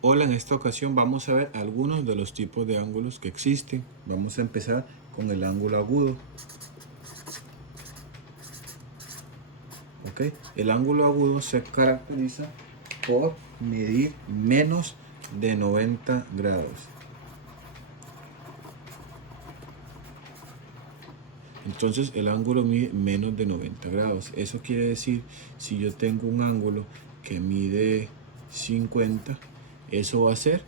Hola, en esta ocasión vamos a ver algunos de los tipos de ángulos que existen. Vamos a empezar con el ángulo agudo. ¿Ok? El ángulo agudo se caracteriza por medir menos de 90 grados. Entonces el ángulo mide menos de 90 grados. Eso quiere decir, si yo tengo un ángulo que mide 50, eso va a ser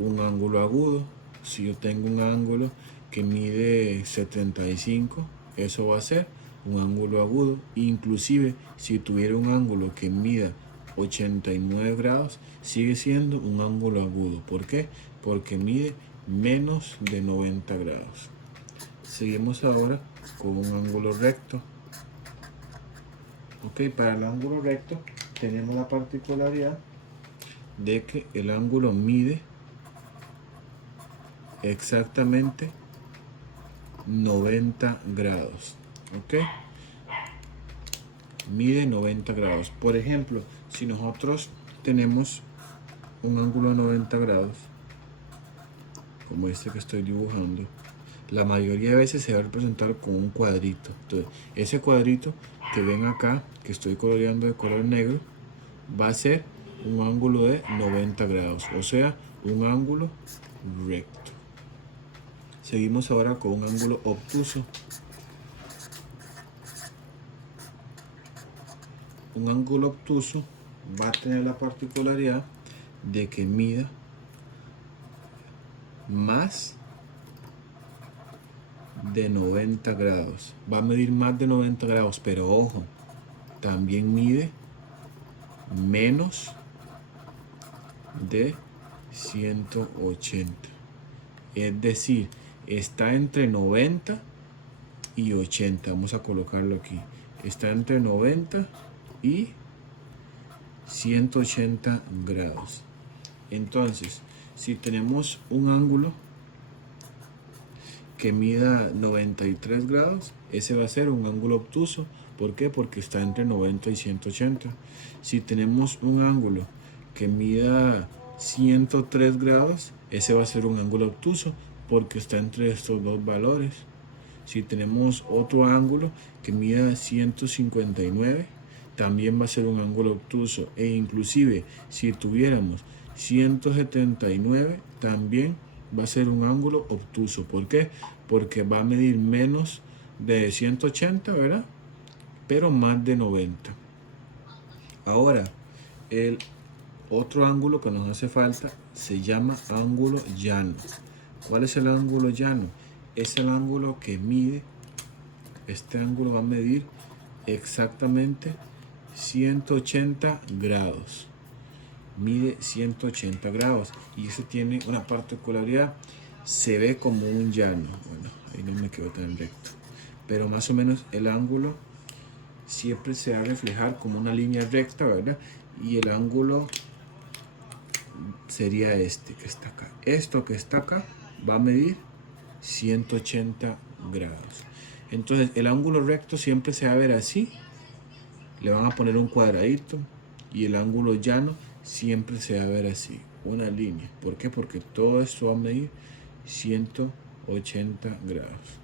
un ángulo agudo. Si yo tengo un ángulo que mide 75, eso va a ser un ángulo agudo. Inclusive si tuviera un ángulo que mida 89 grados, sigue siendo un ángulo agudo. ¿Por qué? Porque mide menos de 90 grados. Seguimos ahora con un ángulo recto. Ok, para el ángulo recto tenemos la particularidad de que el ángulo mide exactamente 90 grados. Ok, mide 90 grados. Por ejemplo, si nosotros tenemos un ángulo de 90 grados, como este que estoy dibujando, la mayoría de veces se va a representar con un cuadrito. Entonces, ese cuadrito que ven acá, que estoy coloreando de color negro, va a ser un ángulo de 90 grados, o sea, un ángulo recto. Seguimos ahora con un ángulo obtuso. Un ángulo obtuso va a tener la particularidad de que mida más de 90 grados. Va a medir más de 90 grados, pero ojo, también mide menos de 180. Es decir, está entre 90 y 80. Vamos a colocarlo aquí. Está entre 90 y 180 grados. Entonces, si tenemos un ángulo que mida 93 grados, ese va a ser un ángulo obtuso. ¿Por qué? Porque está entre 90 y 180. Si tenemos un ángulo que mida 103 grados, ese va a ser un ángulo obtuso porque está entre estos dos valores. Si tenemos otro ángulo que mida 159, también va a ser un ángulo obtuso. E inclusive si tuviéramos 179, también va a ser un ángulo obtuso. ¿Por qué? Porque va a medir menos de 180, ¿verdad? Pero más de 90. Ahora, el otro ángulo que nos hace falta se llama ángulo llano. ¿Cuál es el ángulo llano? Es el ángulo que mide, este ángulo va a medir exactamente 180 grados. Mide 180 grados y eso tiene una particularidad, se ve como un llano. Bueno, ahí no me quedó tan recto, pero más o menos el ángulo siempre se va a reflejar como una línea recta, ¿verdad? Y el ángulo sería este que está acá. Esto que está acá va a medir 180 grados. Entonces el ángulo recto siempre se va a ver así, le van a poner un cuadradito, y el ángulo llano siempre se va a ver así, una línea. ¿Por qué? Porque todo esto va a medir 180 grados.